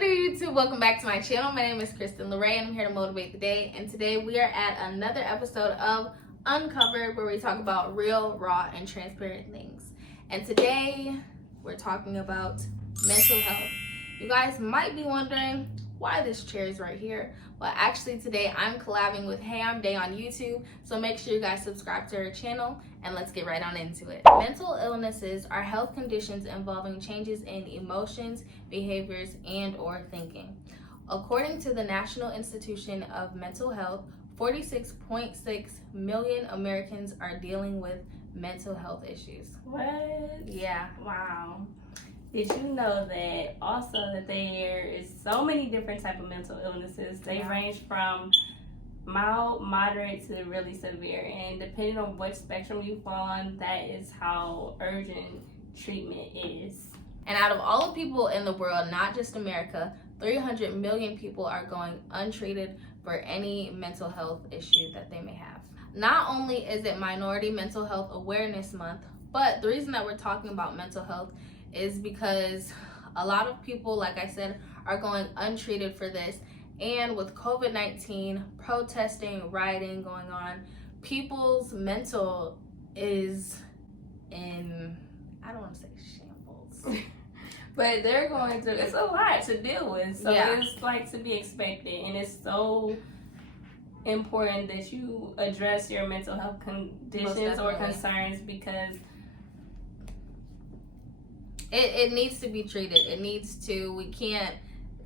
there, YouTube. Welcome back to my channel. My name is Kristen LeRae, and I'm here to motivate the day. And today we are at another episode of Uncovered, where we talk about real, raw, and transparent things. And today we're talking about mental health. You guys might be wondering why this chair is right here. Well, actually today I'm collabing with Hey I'm Day on YouTube, so make sure you guys subscribe to her channel and let's get right on into it. Mental illnesses are health conditions involving changes in emotions, behaviors, and or thinking. According to the National Institution of Mental Health, 46.6 million Americans are dealing with mental health issues. What? Yeah. Wow. Did you know that also that there is so many different type of mental illnesses? They range from mild, moderate to really severe, and depending on what spectrum you fall on, that is how urgent treatment is. And out of all the people in the world, not just America, 300 million people are going untreated for any mental health issue that they may have. Not only is it Minority Mental Health Awareness Month, but the reason that we're talking about mental health is because a lot of people, like I said, are going untreated for this. And with COVID-19, protesting, rioting going on, people's mental is in, I don't want to say shambles. But they're going through, it's a lot to deal with. So Yeah. It's like to be expected. And it's so important that you address your mental health conditions or concerns, because it needs to be treated. It needs to, we can't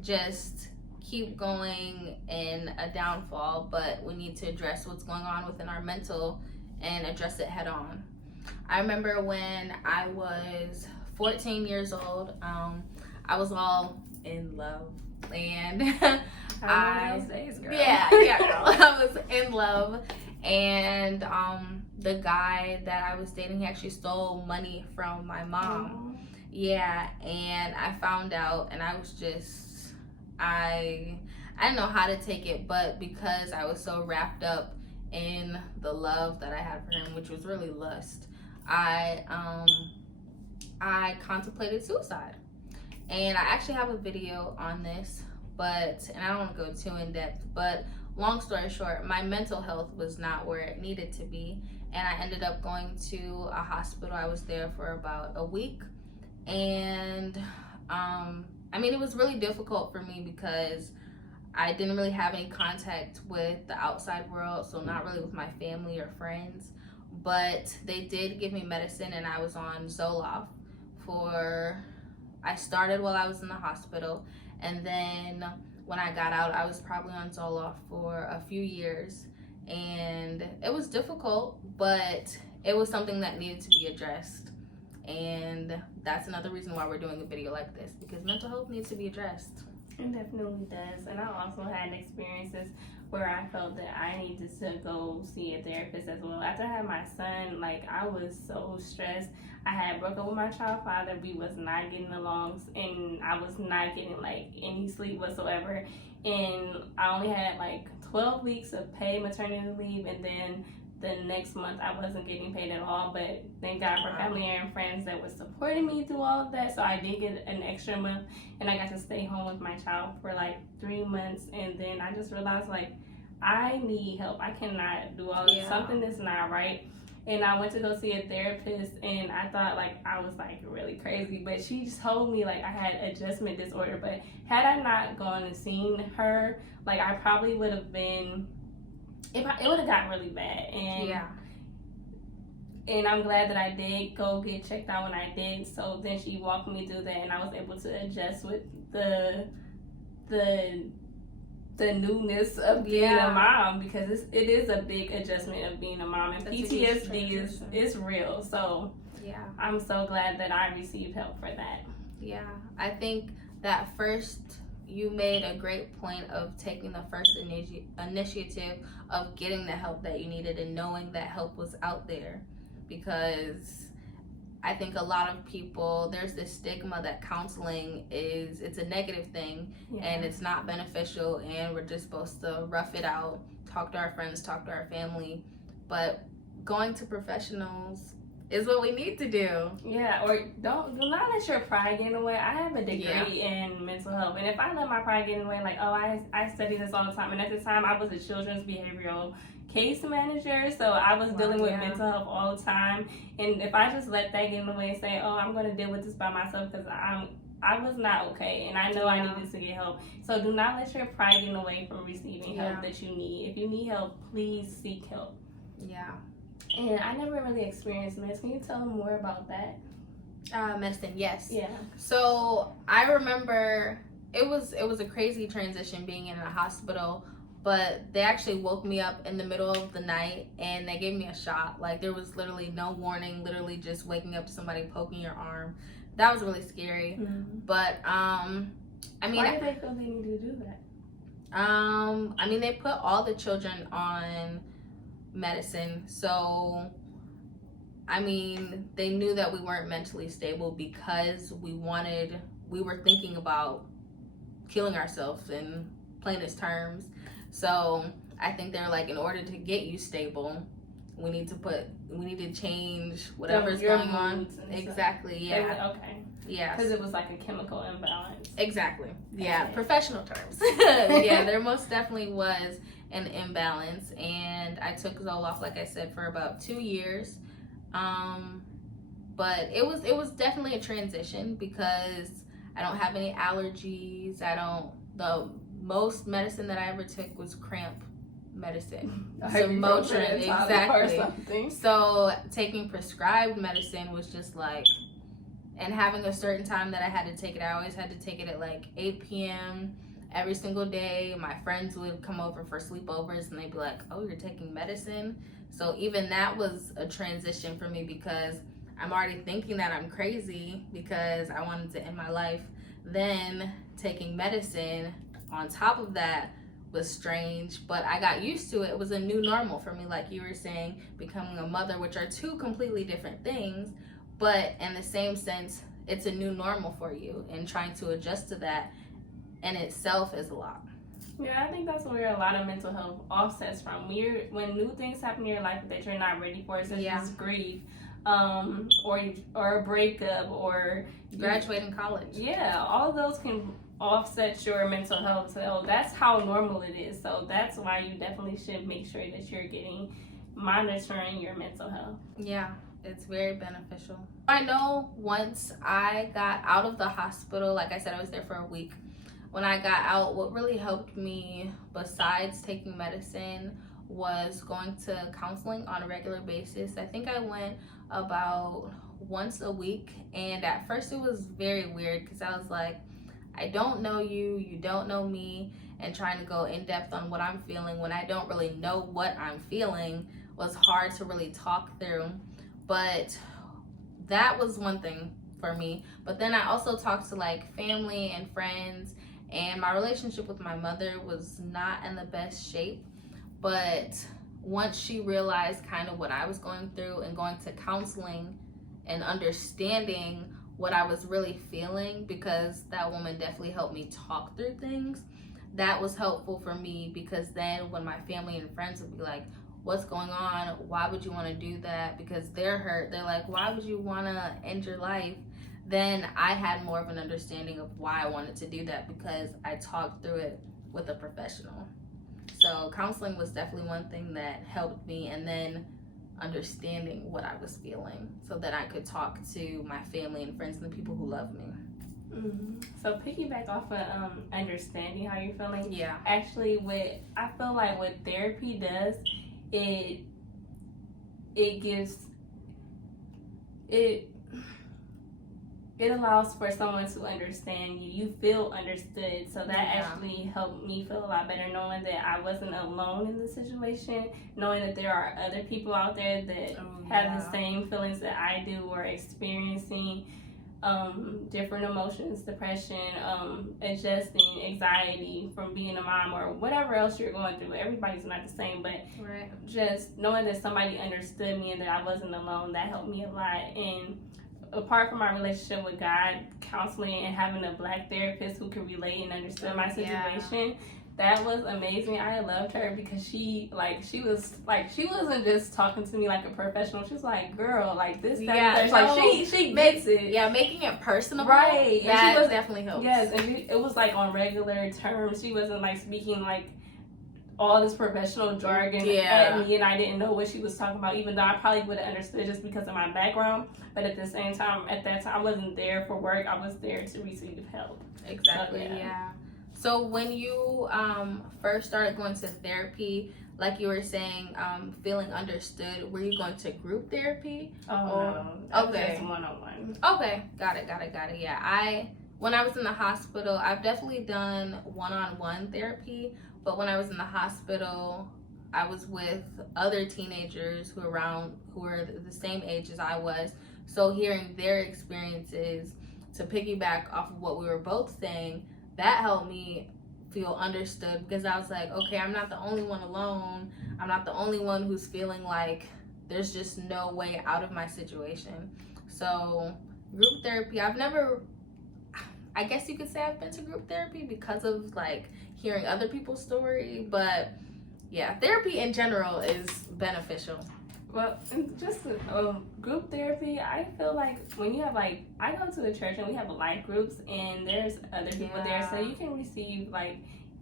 just keep going in a downfall, but we need to address what's going on within our mental and address it head on. I remember when I was 14 years old, I was all in love, and those days, girl. Yeah, girl. I was in love, and the guy that I was dating, he actually stole money from my mom. Yeah, and I found out, and I was just, I didn't know how to take it, but because I was so wrapped up in the love that I had for him, which was really lust, I contemplated suicide. And I actually have a video on this, and I don't want to go too in depth, but long story short, my mental health was not where it needed to be, and I ended up going to a hospital. I was there for about a week. And it was really difficult for me because I didn't really have any contact with the outside world, so not really with my family or friends, but they did give me medicine, and I was on Zoloft I started while I was in the hospital, and then when I got out, I was probably on Zoloft for a few years, and it was difficult, but it was something that needed to be addressed. And that's another reason why we're doing a video like this, because mental health needs to be addressed. It definitely does. And I also had experiences where I felt that I needed to go see a therapist as well. After I had my son, I was so stressed. I had broke up with my child father. We was not getting along, and I was not getting any sleep whatsoever. And I only had 12 weeks of paid maternity leave, and then the next month I wasn't getting paid at all, but thank God for family and friends that was supporting me through all of that. So I did get an extra month, and I got to stay home with my child for 3 months. And then I just realized I need help. I cannot do all this. Something is not right. And I went to go see a therapist, and I thought I was really crazy, but she told me I had adjustment disorder. But had I not gone and seen her, I probably would have been, it would have gotten really bad. And I'm glad that I did go get checked out when I did. So then she walked me through that, and I was able to adjust with the newness of being a mom, because it is a big adjustment of being a mom, and that's PTSD is real. So I'm so glad that I received help for that. Yeah, I think that first, you made a great point of taking the first initiative of getting the help that you needed and knowing that help was out there, because I think a lot of people, there's this stigma that counseling it's a negative thing, and it's not beneficial, and we're just supposed to rough it out, talk to our friends, talk to our family. But going to professionals is what we need to do. Yeah, or do not let your pride get in the way. I have a degree in mental health, and if I let my pride get in the way, like, oh, I study this all the time, and at the time I was a children's behavioral case manager, so I was dealing with mental health all the time, and if I just let that get in the way and say, oh, I'm going to deal with this by myself because I was not okay, and I know I needed to get help. So do not let your pride get in the way from receiving help that you need. If you need help, please seek help. Yeah. And I never really experienced meds. Can you tell them more about that? Medicine, yes. Yeah. So I remember it was a crazy transition being in a hospital, but they actually woke me up in the middle of the night and they gave me a shot. Like, there was literally no warning, literally just waking up to somebody poking your arm. That was really scary. Mm-hmm. But I mean, why did they feel they needed to do that? I mean, they put all the children on medicine, so I mean, they knew that we weren't mentally stable because we were thinking about killing ourselves in plainest terms. So I think they're like, in order to get you stable, we need to change whatever's going on. Exactly. Yeah. Okay. Yeah. Because it was like a chemical imbalance. Exactly. Yeah. Okay. Professional terms. Yeah. There most definitely was an imbalance, and I took Zoloft, like I said, for about 2 years. But it was definitely a transition because I don't have any allergies. The most medicine that I ever took was cramp medicine. Some Motrin, exactly. So taking prescribed medicine was just like, and having a certain time that I had to take it. I always had to take it at like 8 p.m. every single day. My friends would come over for sleepovers and they'd be like, oh, you're taking medicine? So even that was a transition for me because I'm already thinking that I'm crazy because I wanted to end my life. Then taking medicine on top of that was strange, but I got used to it. It was a new normal for me, like you were saying, becoming a mother, which are two completely different things, but in the same sense, it's a new normal for you, and trying to adjust to that in itself is a lot. Yeah, I think that's where a lot of mental health offsets from. When new things happen in your life that you're not ready for, such as grief, or a breakup, or graduating college. Yeah, all of those can offset your mental health. So that's how normal it is. So that's why you definitely should make sure that you're monitoring your mental health. Yeah, it's very beneficial. I know once I got out of the hospital, like I said, I was there for a week. When I got out, what really helped me besides taking medicine was going to counseling on a regular basis. I think I went about once a week, and at first it was very weird because I was like, I don't know you, you don't know me, and trying to go in depth on what I'm feeling when I don't really know what I'm feeling was hard to really talk through. But that was one thing for me. But then I also talked to like family and friends, and my relationship with my mother was not in the best shape. But once she realized kind of what I was going through and going to counseling and understanding what I was really feeling, because that woman definitely helped me talk through things, that was helpful for me, because then when my family and friends would be like, what's going on? Why would you want to do that? Because they're hurt. They're like, why would you want to end your life? Then I had more of an understanding of why I wanted to do that, because I talked through it with a professional. So counseling was definitely one thing that helped me, and then understanding what I was feeling so that I could talk to my family and friends and the people who love me. Mm-hmm. So piggyback off of understanding how you're feeling. Yeah. Actually, I feel like what therapy does, it allows for someone to understand you. You feel understood. So that actually helped me feel a lot better, knowing that I wasn't alone in the situation, knowing that there are other people out there that have the same feelings that I do, or experiencing different emotions, depression, adjusting, anxiety from being a mom, or whatever else you're going through. Everybody's not the same, but just knowing that somebody understood me and that I wasn't alone, that helped me a lot. And apart from my relationship with God, counseling and having a Black therapist who could relate and understand my situation, that was amazing. I loved her because she wasn't just talking to me like a professional. She was like, girl, like this, that, Yeah, that. no, Like she makes it. Yeah, making it personable. Right. And That she was, definitely helps. Yes, and it was like on regular terms. She wasn't like speaking like all this professional jargon at me, and I didn't know what she was talking about, even though I probably would have understood just because of my background. But at the same time, at that time, I wasn't there for work. I was there to receive help. Exactly. So, yeah. So when you first started going to therapy, like you were saying, feeling understood, were you going to group therapy? No. Okay. Just one-on-one. Okay. Got it. Yeah. When I was in the hospital, I've definitely done one-on-one therapy, but when I was in the hospital, I was with other teenagers who were the same age as I was. So hearing their experiences, to piggyback off of what we were both saying, that helped me feel understood, because I was like, okay, I'm not the only one alone. I'm not the only one who's feeling like there's just no way out of my situation. So group therapy, I guess you could say I've been to group therapy because of like hearing other people's story, but yeah, therapy in general is beneficial. Well, just group therapy, I feel like when you have I go to a church and we have life groups, and there's other people there, so you can receive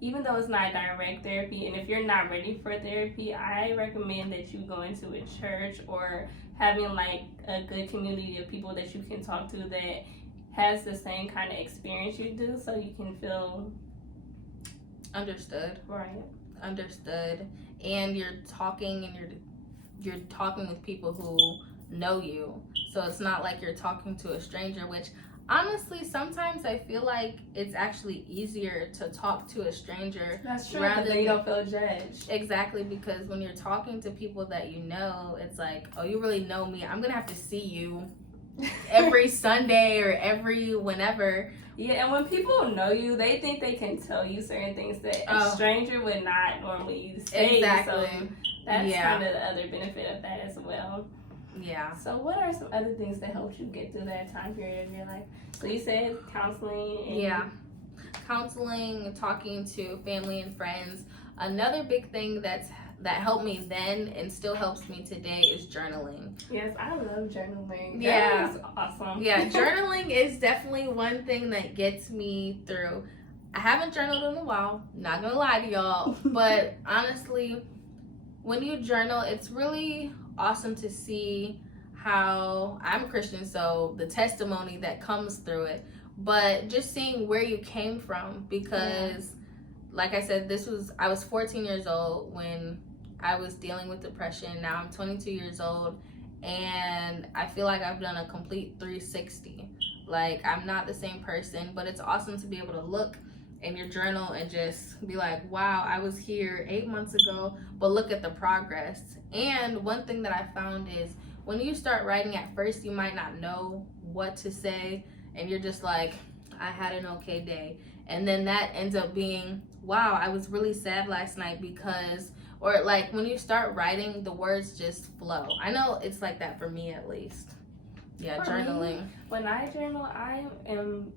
even though it's not direct therapy, and if you're not ready for therapy, I recommend that you go into a church or having a good community of people that you can talk to that has the same kind of experience you do, so you can feel understood. Right. Understood, and you're talking with people who know you, so it's not like you're talking to a stranger, which honestly sometimes I feel like it's actually easier to talk to a stranger. That's true, rather than you don't feel judged. Exactly, because when you're talking to people that you know, it's like, oh, you really know me, I'm gonna have to see you every Sunday or every whenever. Yeah, and when people know you, they think they can tell you certain things that a stranger would not normally say. Exactly. So that's kind of the other benefit of that as well. Yeah. So what are some other things that helped you get through that time period of your life? So you said counseling. Counseling, talking to family and friends. Another big thing that helped me then and still helps me today is journaling. Yes, I love journaling. Yeah. That is awesome. Yeah, journaling is definitely one thing that gets me through. I haven't journaled in a while, not gonna lie to y'all, but honestly, when you journal, it's really awesome to see how, I'm Christian, so the testimony that comes through it, but just seeing where you came from, because like I said, I was 14 years old when I was dealing with depression. Now I'm 22 years old, and I feel like I've done a complete 360. Like, I'm not the same person, but it's awesome to be able to look in your journal and just be like, wow, I was here 8 months ago, but look at the progress. And one thing that I found is when you start writing, at first you might not know what to say, and you're just like, I had an okay day. And then that ends up being, wow, I was really sad last night because, or like when you start writing, the words just flow. I know it's like that for me at least. Yeah, for journaling. Me, when I journal,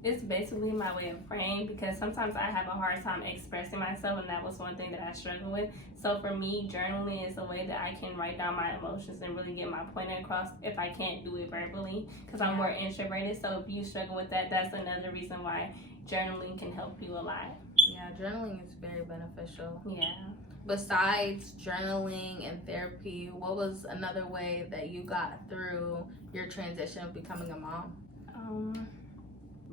it's basically my way of praying, because sometimes I have a hard time expressing myself, and that was one thing that I struggle with. So for me, journaling is a way that I can write down my emotions and really get my point across if I can't do it verbally, because I'm more introverted. So if you struggle with that, that's another reason why journaling can help you a lot. Yeah, journaling is very beneficial. Yeah. Besides journaling and therapy, what was another way that you got through your transition of becoming a mom?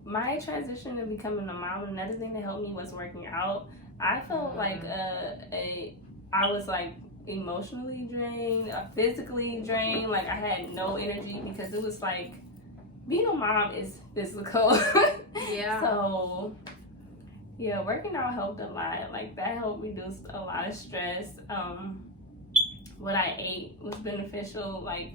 My transition to becoming a mom, another thing that helped me was working out. I felt like I was like emotionally drained, physically drained. Like I had no energy, because it was like being a mom is physical. Yeah. So yeah, working out helped a lot. Like that helped reduce a lot of stress. What I ate was beneficial. Like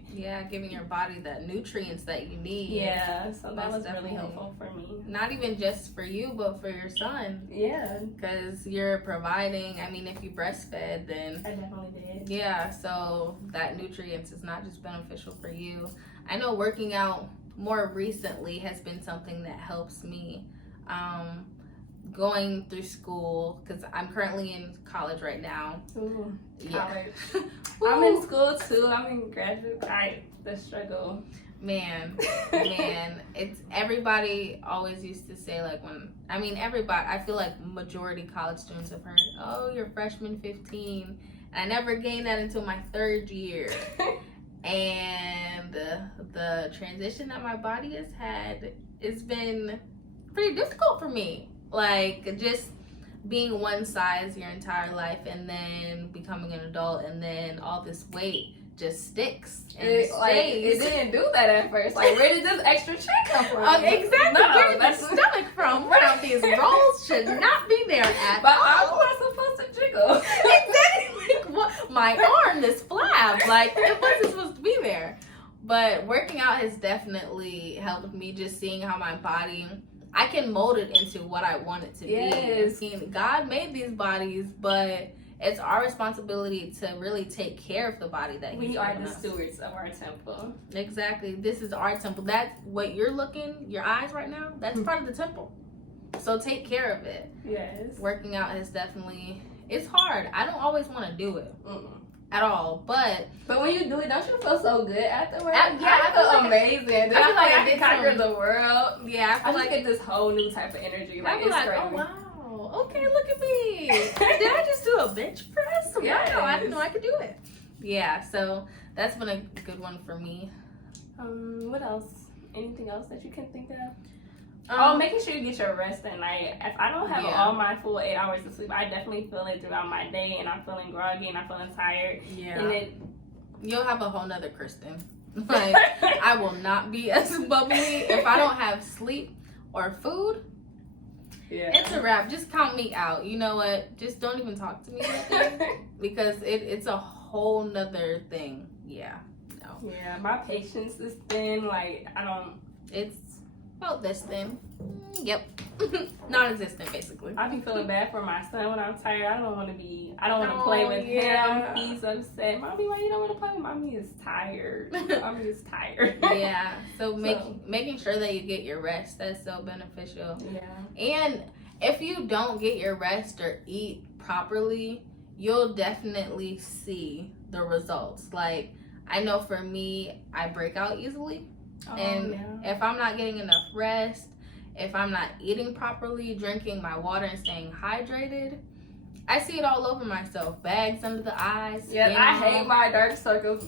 giving your body the nutrients that you need. Yeah, so that was really helpful for me. Not even just for you, but for your son. Yeah, because you're providing. I mean, if you breastfed, then I definitely did. Yeah, so that nutrients is not just beneficial for you. I know working out more recently has been something that helps me. going through school, because I'm currently in college right now. Ooh, college. Yeah. I'm in school too. I'm in graduate. The struggle. Man, it's everybody always used to say, like, everybody, I feel like majority college students have heard, oh, you're freshman 15. And I never gained that until my third year. And the transition that my body has had, it's been pretty difficult for me. Like, just being one size your entire life and then becoming an adult and then all this weight just sticks and it didn't do that at first. Like, where did this extra check come from? Exactly. Where did the stomach from? Where these rolls should not be there at but all. I'm not supposed to jiggle. Exactly. Like, what? My arm, this flab, like, it wasn't supposed to be there. But working out has definitely helped me, just seeing how my body, I can mold it into what I want it to be. God made these bodies, but it's our responsibility to really take care of the body that we are the stewards of our temple. Exactly. This is our temple. That's what you're looking, your eyes right now, that's part of the temple. So take care of it. Yes. Working out is definitely, it's hard. I don't always want to do it at all, but when you do it, don't you feel so good afterwards? I feel amazing. I feel like I can conquer the world. Yeah, I just get this whole new type of energy. Like, it's like, crazy. oh wow. Okay, look at me. Did I just do a bench press? Yes. Wow, I didn't know I could do it. Yeah, so that's been a good one for me. What else? Anything else that you can think of? Making sure you get your rest at night. If I don't have all my full 8 hours of sleep, I definitely feel it throughout my day, and I'm feeling groggy and I'm feeling tired. Yeah. And you'll have a whole nother Kristen. Like, I will not be as bubbly if I don't have sleep or food. Yeah. It's a wrap. Just count me out. You know what? Just don't even talk to me like that, because it's a whole nother thing. Yeah. No. Yeah, my patience is thin. Like, It's about this thin. Yep. Non-existent, basically. I be feeling bad for my son when I'm tired. I don't want to play with him. He's upset. Mommy, why you don't want to play with? Mommy is tired. Mommy is tired. Yeah. So making sure that you get your rest, that's so beneficial. Yeah. And if you don't get your rest or eat properly, you'll definitely see the results. Like, I know for me, I break out easily. If I'm not getting enough rest, if I'm not eating properly, drinking my water and staying hydrated, I see it all over myself. Bags under the eyes. Yeah, I hate my dark circles.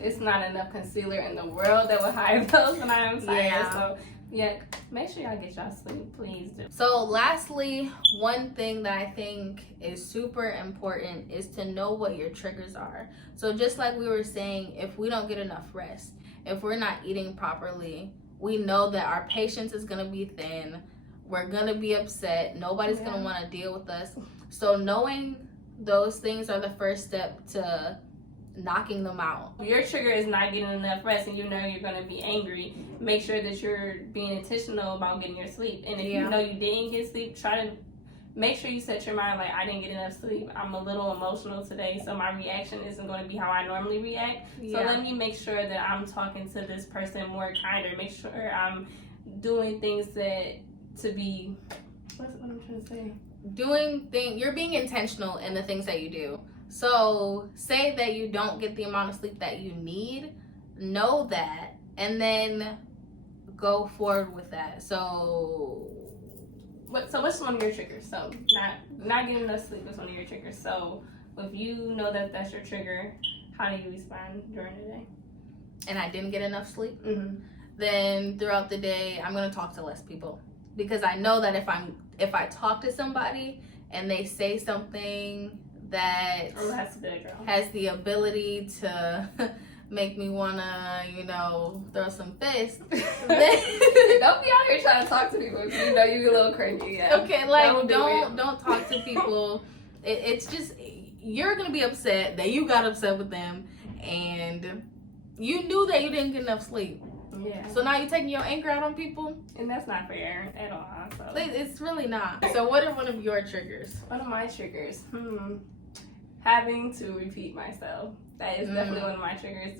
It's not enough concealer in the world that will hide those when I am tired. Yeah. So, yeah, make sure y'all get y'all sleep, please do. So lastly, one thing that I think is super important is to know what your triggers are. So just like we were saying, if we don't get enough rest, if we're not eating properly, we know that our patience is going to be thin. We're going to be upset. Nobody's going to want to deal with us. So knowing those things are the first step to knocking them out. Your trigger is not getting enough rest and you know you're going to be angry. Make sure that you're being intentional about getting your sleep. And if you know you didn't get sleep, try to make sure you set your mind like, I didn't get enough sleep. I'm a little emotional today, so my reaction isn't going to be how I normally react. So let me make sure that I'm talking to this person more kinder. Make sure I'm doing things what's what I'm trying to say? You're being intentional in the things that you do. So say that you don't get the amount of sleep that you need, know that, and then go forward with that. So what's one of your triggers? So not getting enough sleep is one of your triggers. So if you know that that's your trigger, how do you respond during the day? And I didn't get enough sleep, then throughout the day I'm gonna talk to less people, because I know that if I talk to somebody and they say something that has the ability to make me wanna, throw some fists. Don't be out here trying to talk to people if you know you're a little crazy. Yeah. Okay, like don't talk to people. It's just, you're gonna be upset that you got upset with them and you knew that you didn't get enough sleep. Yeah. So now you're taking your anger out on people, and that's not fair at all. So. It's really not. So what are one of your triggers? One of my triggers, having to repeat myself. That is definitely one of my triggers.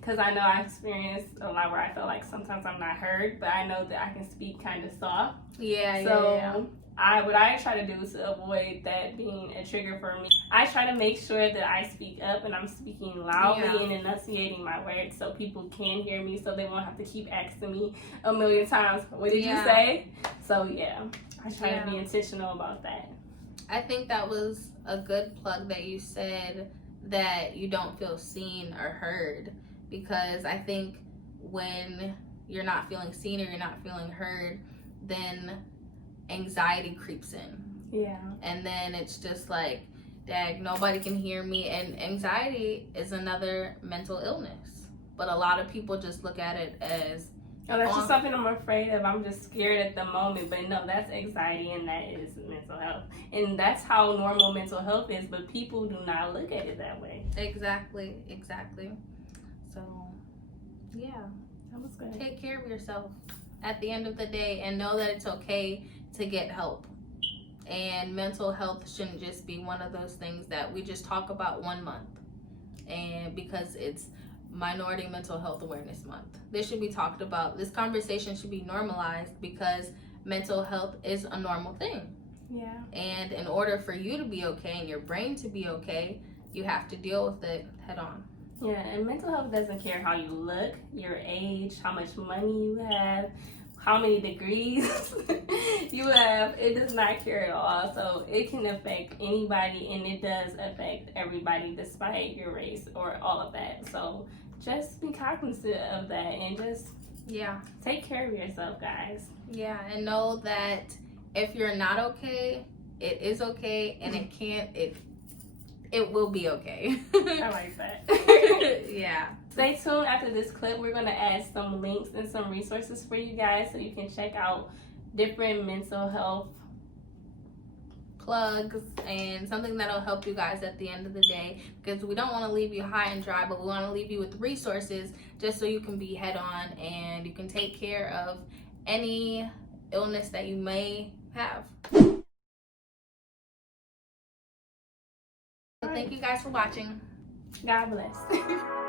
Because I know I experienced a lot where I feel like sometimes I'm not heard, but I know that I can speak kind of soft. So what I try to do to avoid that being a trigger for me, I try to make sure that I speak up and I'm speaking loudly and enunciating my words so people can hear me, so they won't have to keep asking me a million times, what did you say? So yeah, I try to be intentional about that. I think that was a good plug that you said that you don't feel seen or heard, because I think when you're not feeling seen or you're not feeling heard, then anxiety creeps in. Yeah. And then it's just like, dang, nobody can hear me. And anxiety is another mental illness, but a lot of people just look at it as, oh, that's just something I'm afraid of. I'm just scared at the moment. But no, that's anxiety and that is mental health. And that's how normal mental health is, but people do not look at it that way. Exactly. So, yeah. That was good. Take care of yourself at the end of the day and know that it's okay to get help. And mental health shouldn't just be one of those things that we just talk about 1 month. And because it's Minority Mental Health Awareness Month, this should be talked about. This conversation should be normalized because mental health is a normal thing. Yeah. And in order for you to be okay and your brain to be okay, you have to deal with it head on. Yeah, and mental health doesn't care how you look, your age, how much money you have, how many degrees you have. It does not care at all. So it can affect anybody, and it does affect everybody despite your race or all of that. So just be cognizant of that and just take care of yourself, guys. Yeah, and know that if you're not okay, it is okay, and it will be okay. I like that. Yeah. Stay tuned after this clip. We're going to add some links and some resources for you guys so you can check out different mental health plugs and something that'll help you guys at the end of the day, because we don't want to leave you high and dry, but we want to leave you with resources just so you can be head on and you can take care of any illness that you may have. Thank you guys for watching. God bless.